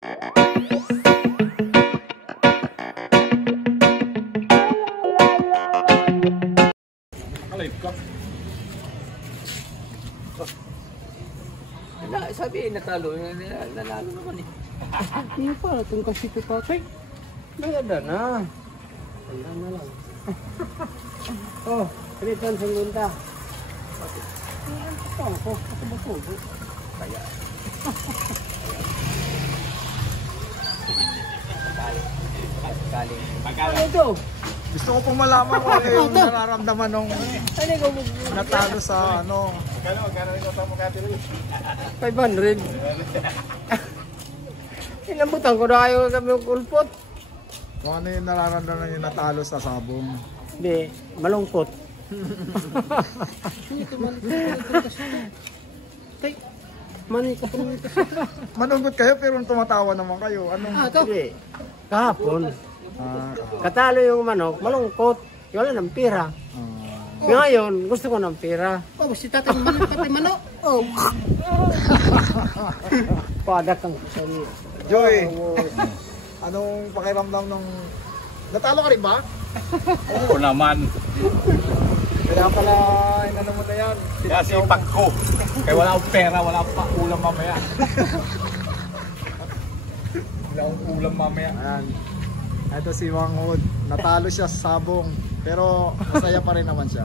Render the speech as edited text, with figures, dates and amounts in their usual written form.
Alive ka. Sabi natalo, nanalo naman eh. Hindi pa, itong kasi ito tatay. Maganda na. Tanda na lang. Oh, pilitan sa lunta. Ano ko? Ako ba po? Kaya. Ano ito? Gusto ko pong malaman kung ano yung nararamdaman nung natalo sa ano. Magkano ikaw sa mukha tiro? 500. Inambutan ko na kayo kami yung kulpot. Kung ano yung nararamdaman yung natalo sa sabong. Hindi, malungkot. Tay, manika pa naman ito. Manunggot kayo pero tumatawa naman kayo. Anong? Ito. Kahapon. Katalo yung manok, malungkot. Wala ng pira. Ngayon, gusto ko ng pira. Oh, si tatay manok, tatay manok. Oh. Padak ang sali. Joy, anong pakiramdam nung... Natalo ka rin ba? Oo naman. Kaya pala, inano mo na yan. Kaya sipag ko. Kaya wala akong pera, wala akong ulam mamaya. Wala akong ulam mamaya. Ayan. Ito si Mang Hood. Natalo siya sa sabong. Pero masaya pa rin naman siya.